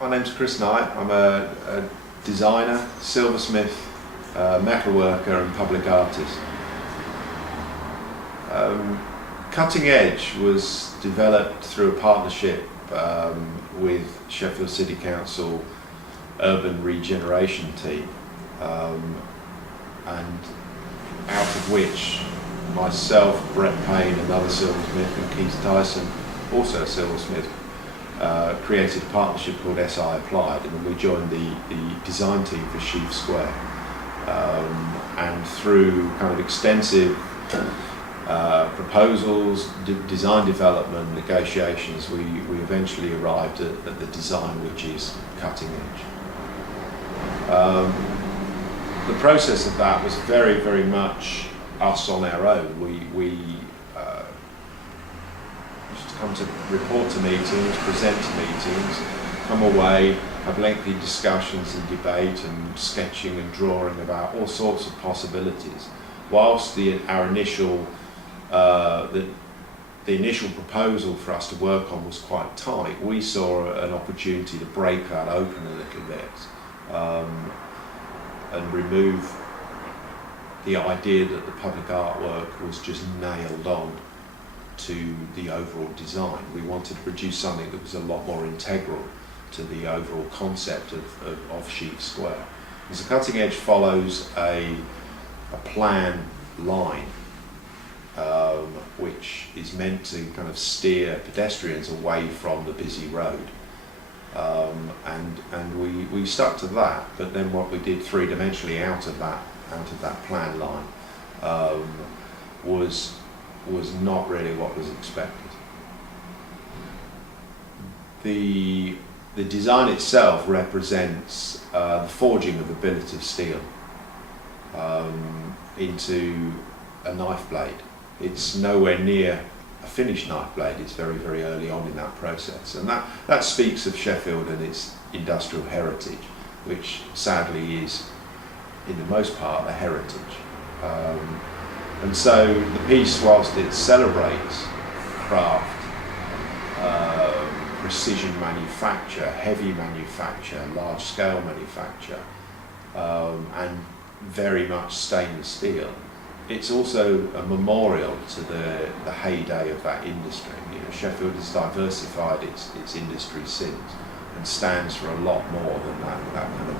My name's Chris Knight. I'm a designer, silversmith, metalworker and public artist. Cutting Edge was developed through a partnership with Sheffield City Council Urban Regeneration Team, and out of which myself, Brett Payne, another silversmith, and Keith Tyson, also a silversmith, created a partnership called SI Applied, and then we joined the design team for Sheaf Square. And through kind of extensive proposals, design development, negotiations, we eventually arrived at the design which is Cutting Edge. The process of that was very, very much us on our own. We used to come to report to meetings, present to meetings, come away, have lengthy discussions and debate and sketching and drawing about all sorts of possibilities. Whilst our initial the initial proposal for us to work on was quite tight, we saw an opportunity to break that open a little bit and remove the idea that the public artwork was just nailed on to the overall design. We wanted to produce something that was a lot more integral to the overall concept of Sheaf Square. And so Cutting Edge follows a plan line which is meant to kind of steer pedestrians away from the busy road. And we stuck to that, but then what we did three-dimensionally out of that plan line was not really what was expected. The design itself represents the forging of a billet of steel into a knife blade. It's nowhere near a finished knife blade. It's very, very early on in that process, and that speaks of Sheffield and its industrial heritage, which sadly is, in the most part, a heritage. And so the piece, whilst it celebrates craft, precision manufacture, heavy manufacture, large-scale manufacture, and very much stainless steel, it's also a memorial to the heyday of that industry. You know, Sheffield has diversified its industry since and stands for a lot more than that kind of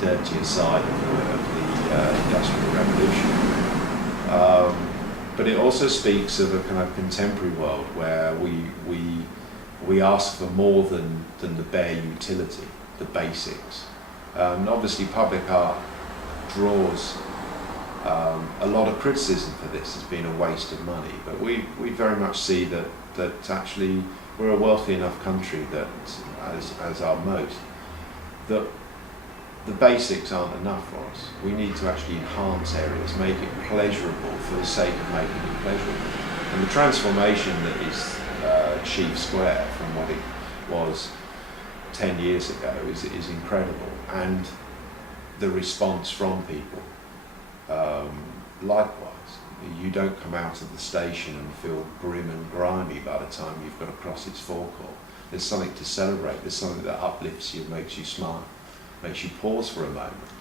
dirtier side of the Industrial Revolution. But it also speaks of a kind of contemporary world where we ask for more than the bare utility, the basics. And obviously public art draws a lot of criticism for this as being a waste of money, but we very much see that actually we're a wealthy enough country that, as are most, that the basics aren't enough for us. We need to actually enhance areas, make it pleasurable for the sake of making it pleasurable. And the transformation that is Sheaf Square from what it was 10 years ago is incredible, and the response from people. Likewise, you don't come out of the station and feel grim and grimy by the time you've got to cross its forecourt. There's something to celebrate, there's something that uplifts you, makes you smile, makes you pause for a moment.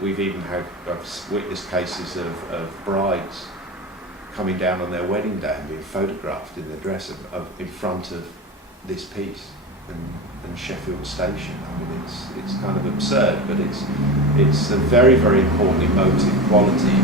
We've even I've witnessed cases of brides coming down on their wedding day and being photographed in their dress in front of this piece. And Sheffield Station. I mean, it's kind of absurd, but it's a very, very important emotive quality